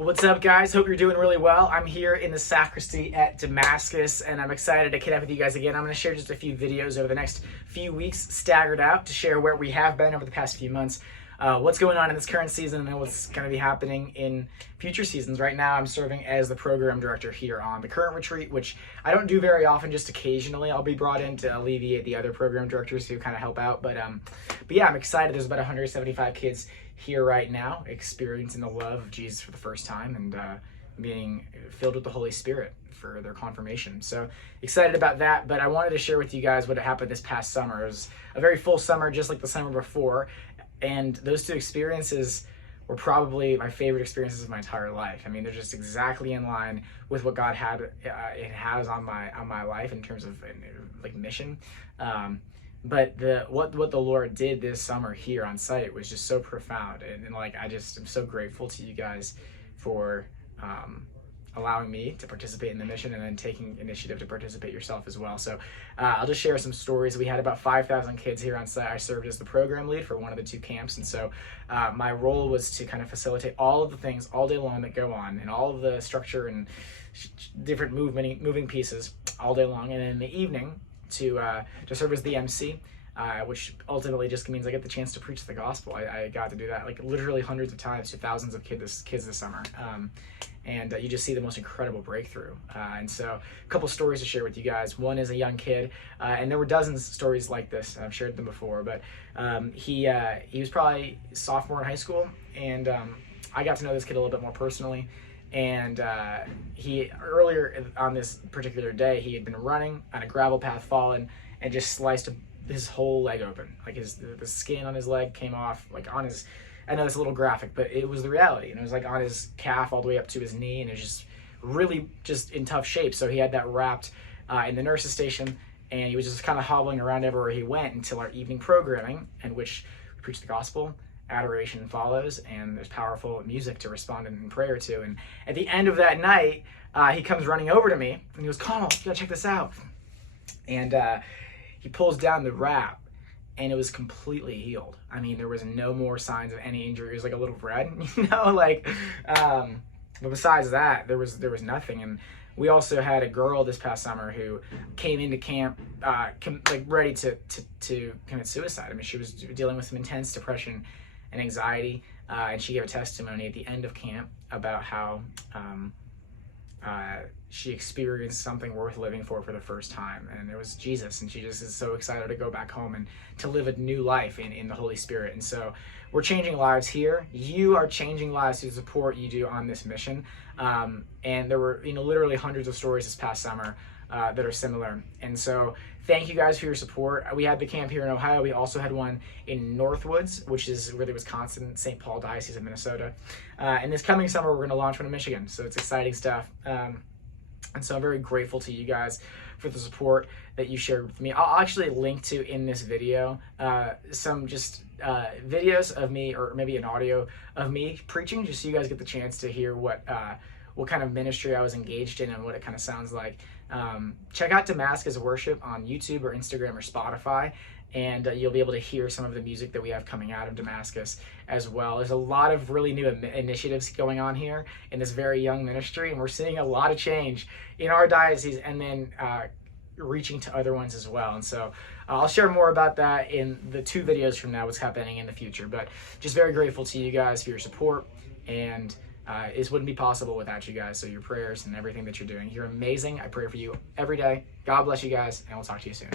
Well, what's up, guys? Hope you're doing really well. I'm here in the sacristy at Damascus, and I'm excited to connect with you guys again. I'm going to share just a few videos over the next few weeks, staggered out, to share where we have been over the past few months, what's going on in this current season, and what's going to be happening in future seasons. Right now, I'm serving as the program director here on the current retreat, which I don't do very often. Just occasionally, I'll be brought in to alleviate the other program directors who kind of help out. But yeah, I'm excited. There's about 175 kids here right now, experiencing the love of Jesus for the first time and being filled with the Holy Spirit for their confirmation. So excited about that. But I wanted to share with you guys what happened this past summer. It was a very full summer, just like the summer before. And those two experiences were probably my favorite experiences of my entire life. I mean, they're just exactly in line with what God has on my life in terms of like mission. But what the Lord did this summer here on site was just so profound, and like I just am so grateful to you guys for allowing me to participate in the mission and then taking initiative to participate yourself as well. So I'll just share some stories. We had about 5,000 kids here on site. I served as the program lead for one of the two camps, and so my role was to kind of facilitate all of the things all day long that go on, and all of the structure and different moving pieces all day long, and in the evening to serve as the MC, which ultimately just means I get the chance to preach the gospel. I got to do that like literally hundreds of times to thousands of kids this summer. And you just see the most incredible breakthrough. And so a couple stories to share with you guys. One is a young kid, and there were dozens of stories like this. I've shared them before, but he was probably sophomore in high school, and I got to know this kid a little bit more personally. And he earlier on this particular day, he had been running on a gravel path, fallen, and just sliced his whole leg open. Like the skin on his leg came off, like on his, I know it's a little graphic, but it was the reality. And it was like on his calf all the way up to his knee, and it was just really just in tough shape. So he had that wrapped in the nurse's station, and he was just kind of hobbling around everywhere he went until our evening programming, in which we preached the gospel. Adoration follows, and there's powerful music to respond in prayer to. And at the end of that night, he comes running over to me, and he goes, "Connell, you gotta check this out." And he pulls down the wrap, and it was completely healed. I mean, there was no more signs of any injury. It was like a little red, but besides that, there was nothing. And we also had a girl this past summer who came into camp like ready to commit suicide. I mean, she was dealing with some intense depression and anxiety, and she gave a testimony at the end of camp about how she experienced something worth living for the first time, and it was Jesus, and she just is so excited to go back home and to live a new life in the Holy Spirit. And so we're changing lives here. You are changing lives through the support you do on this mission, and there were literally hundreds of stories this past summer that are similar. And so thank you guys for your support. We had the camp here in Ohio. We also had one in Northwoods, which is really Wisconsin, St. Paul Diocese of Minnesota. And this coming summer, we're going to launch one in Michigan. So it's exciting stuff. And so I'm very grateful to you guys for the support that you shared with me. I'll actually link to in this video some just videos of me, or maybe an audio of me preaching, just so you guys get the chance to hear what kind of ministry I was engaged in and what it kind of sounds like. Check out Damascus Worship on YouTube or Instagram or Spotify, and you'll be able to hear some of the music that we have coming out of Damascus as well. There's a lot of really new initiatives going on here in this very young ministry, and we're seeing a lot of change in our diocese, and then reaching to other ones as well. And so I'll share more about that in the 2 videos from now, what's happening in the future. But just very grateful to you guys for your support, and this wouldn't be possible without you guys. So your prayers and everything that you're doing, you're amazing. I pray for you every day. God bless you guys, and we'll talk to you soon.